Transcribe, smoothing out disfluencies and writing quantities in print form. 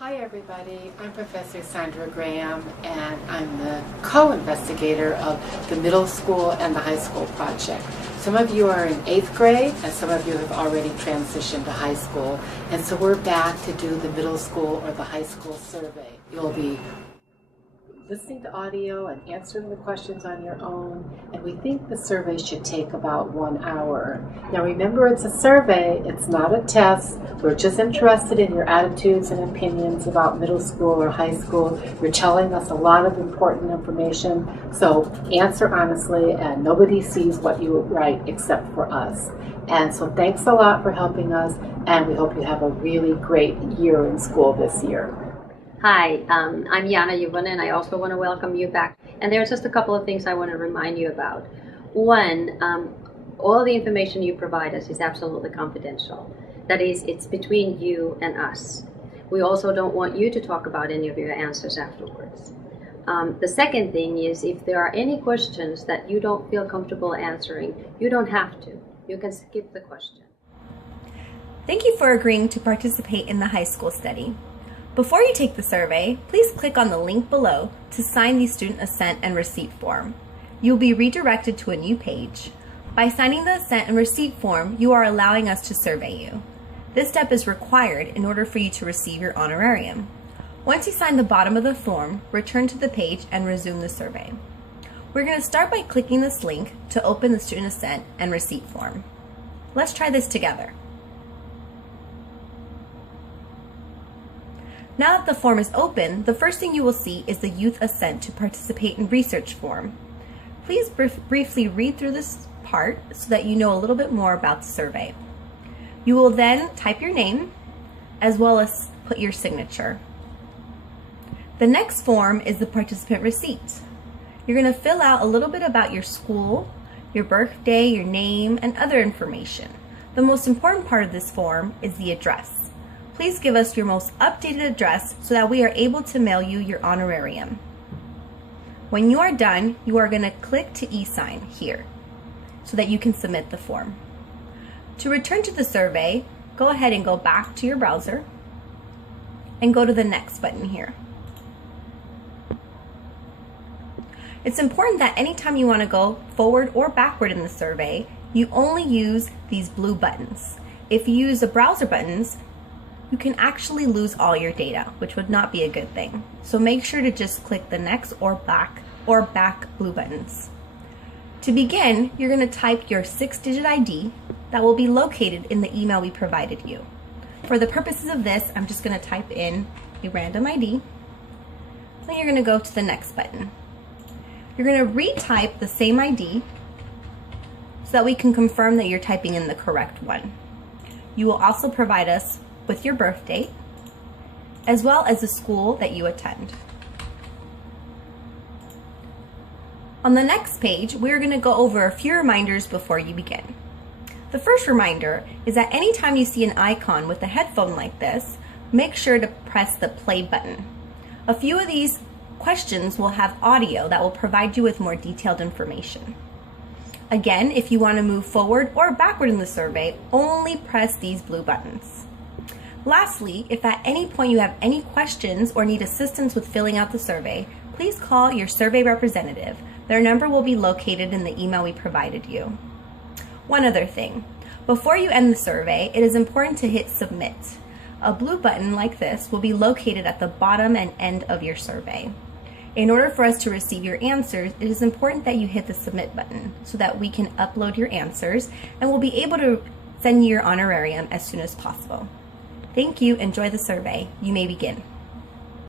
Hi everybody, I'm Professor Sandra Graham and I'm the co-investigator of the middle school and the high school project. Some of you are in 8th grade and some of you have already transitioned to high school, and so we're back to do the middle school or the high school survey. You'll be listening to audio and answering the questions on your own, and we think the survey should take about 1 hour. Now remember, it's a survey, it's not a test. We're just interested in your attitudes and opinions about middle school or high school. You're telling us a lot of important information, so answer honestly, and nobody sees what you write except for us. And so thanks a lot for helping us, and we hope you have a really great year in school this year. Hi, I'm Jana Yuvana, and I also want to welcome you back. And there's just a couple of things I want to remind you about. One, all the information you provide us is absolutely confidential. That is, it's between you and us. We also don't want you to talk about any of your answers afterwards. The second thing is, if there are any questions that you don't feel comfortable answering, you don't have to. You can skip the question. Thank you for agreeing to participate in the high school study. Before you take the survey, please click on the link below to sign the student assent and receipt form. You will be redirected to a new page. By signing the assent and receipt form, you are allowing us to survey you. This step is required in order for you to receive your honorarium. Once you sign the bottom of the form, return to the page and resume the survey. We're going to start by clicking this link to open the student assent and receipt form. Let's try this together. Now that the form is open, the first thing you will see is the Youth Assent to Participate in Research form. Please briefly read through this part so that you know a little bit more about the survey. You will then type your name as well as put your signature. The next form is the participant receipt. You're going to fill out a little bit about your school, your birthday, your name, and other information. The most important part of this form is the address. Please give us your most updated address so that we are able to mail you your honorarium. When you are done, you are going to click to e-sign here so that you can submit the form. To return to the survey, go ahead and go back to your browser and go to the next button here. It's important that anytime you want to go forward or backward in the survey, you only use these blue buttons. If you use the browser buttons, you can actually lose all your data, which would not be a good thing. So make sure to just click the next or back blue buttons. To begin, you're going to type your 6-digit ID that will be located in the email we provided you. For the purposes of this, I'm just going to type in a random ID. Then you're going to go to the next button. You're going to retype the same ID so that we can confirm that you're typing in the correct one. You will also provide us with your birth date, as well as the school that you attend. On the next page, we're going to go over a few reminders before you begin. The first reminder is that anytime you see an icon with a headphone like this, make sure to press the play button. A few of these questions will have audio that will provide you with more detailed information. Again, if you want to move forward or backward in the survey, only press these blue buttons. Lastly, if at any point you have any questions or need assistance with filling out the survey, please call your survey representative. Their number will be located in the email we provided you. One other thing, before you end the survey, it is important to hit submit. A blue button like this will be located at the bottom and end of your survey. In order for us to receive your answers, it is important that you hit the submit button so that we can upload your answers and we'll be able to send you your honorarium as soon as possible. Thank you. Enjoy the survey. You may begin.